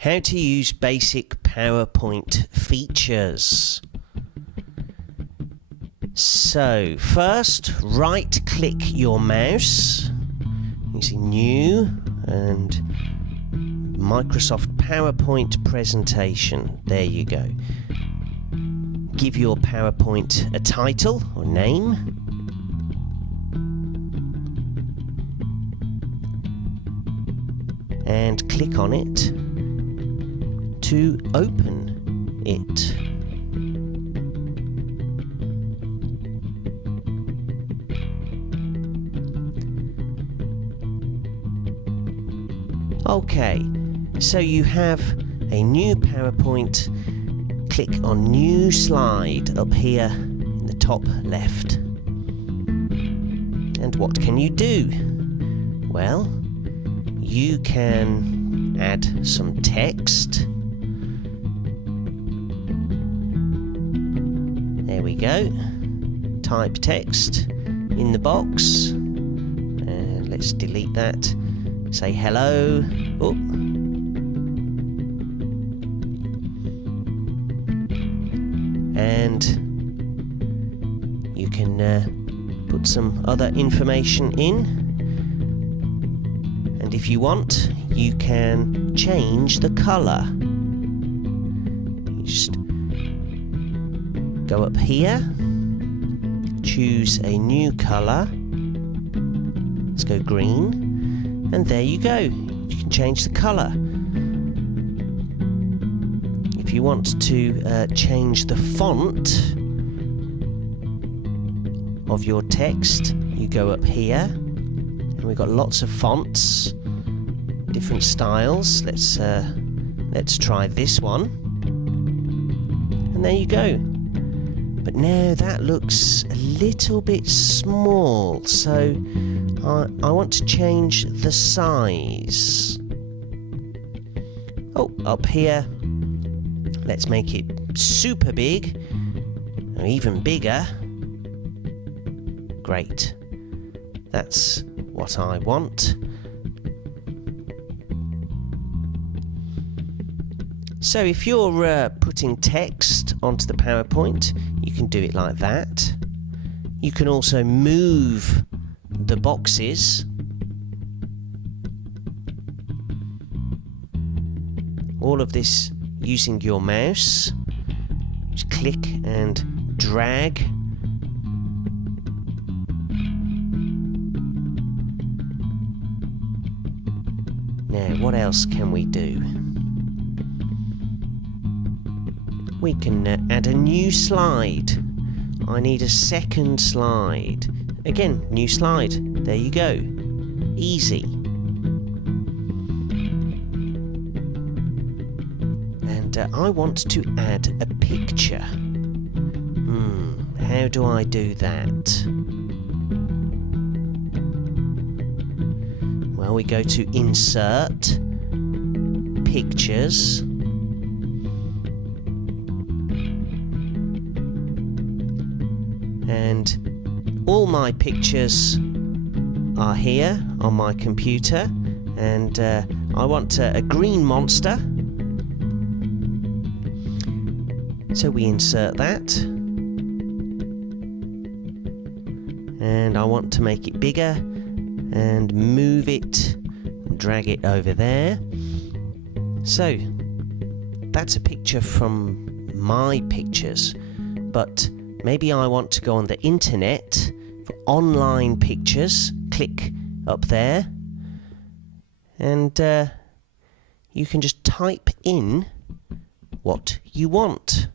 How to use basic PowerPoint features. So, first, right-click your mouse using New and Microsoft PowerPoint presentation. There you go. Give your PowerPoint a title or name. And click on it to open it. Okay, so you have a new PowerPoint. Click on New Slide up here in the top left. And what can you do? Well, you can add some text. There we go. Type text in the box. And let's delete that. Say hello. Oh. And you can put some other information in. And if you want, you can change the color. You just go up here, choose a new color. Let's go green. And there you go. You can change the color. If you want to change the font of your text, you go up here. And we've got lots of fonts, different styles. Let's try this one. And there you go. But now that looks a little bit small, so I want to change the size. Oh, up here, let's make it super big, or even bigger. Great, that's what I want. So if you're putting text onto the PowerPoint, you can do it like that. You can also move the boxes. All of this using your mouse. Just click and drag. Now, what else can we do? We can add a new slide. I need a second slide. Again, new slide. There you go. Easy. And I want to add a picture. How do I do that? Well, we go to Insert, Pictures. And all my pictures are here on my computer, and I want a green monster, so we insert that, and I want to make it bigger and move it, drag it over there. So that's a picture from my pictures, but maybe I want to go on the internet for online pictures. Click up there, and you can just type in what you want.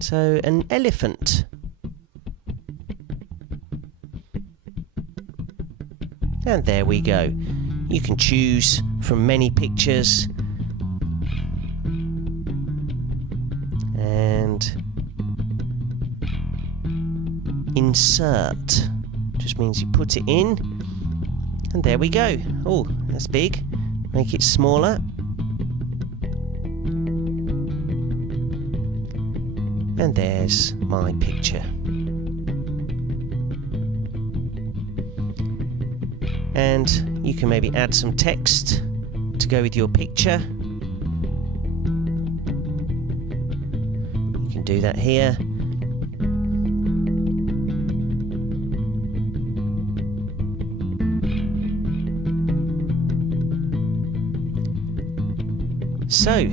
So, an elephant. And there we go. You can choose from many pictures. And insert just means you put it in, and there we go. Oh, that's big. Make it smaller. And there's my picture. And you can maybe add some text to go with your picture. can do that here. So,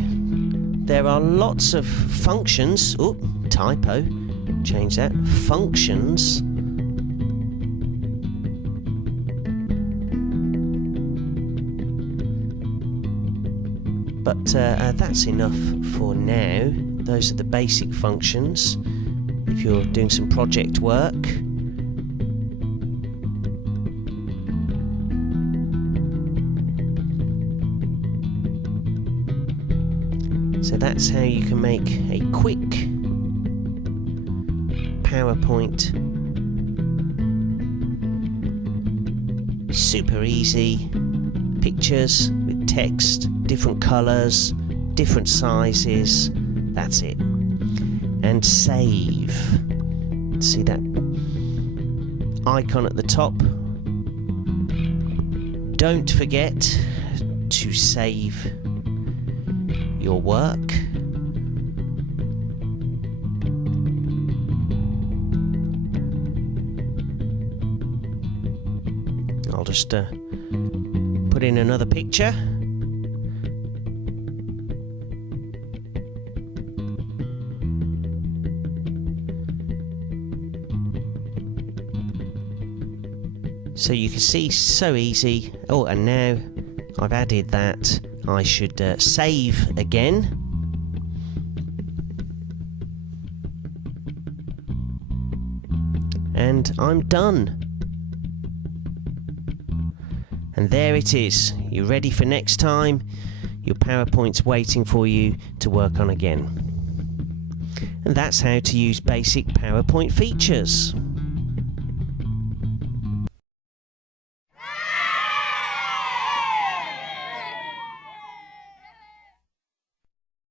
there are lots of functions. Oh, typo. Change that. Functions. But that's enough for now. Those are the basic functions. If you're doing some project work. So that's how you can make a quick PowerPoint. Super easy. Pictures with text, different colours, different sizes. That's it. And save. See that icon at the top? Don't forget to save your work. I'll just put in another picture. So you can see, so easy. Oh, and now I've added that. I should save again. And I'm done. And there it is. You're ready for next time. Your PowerPoint's waiting for you to work on again. And that's how to use basic PowerPoint features.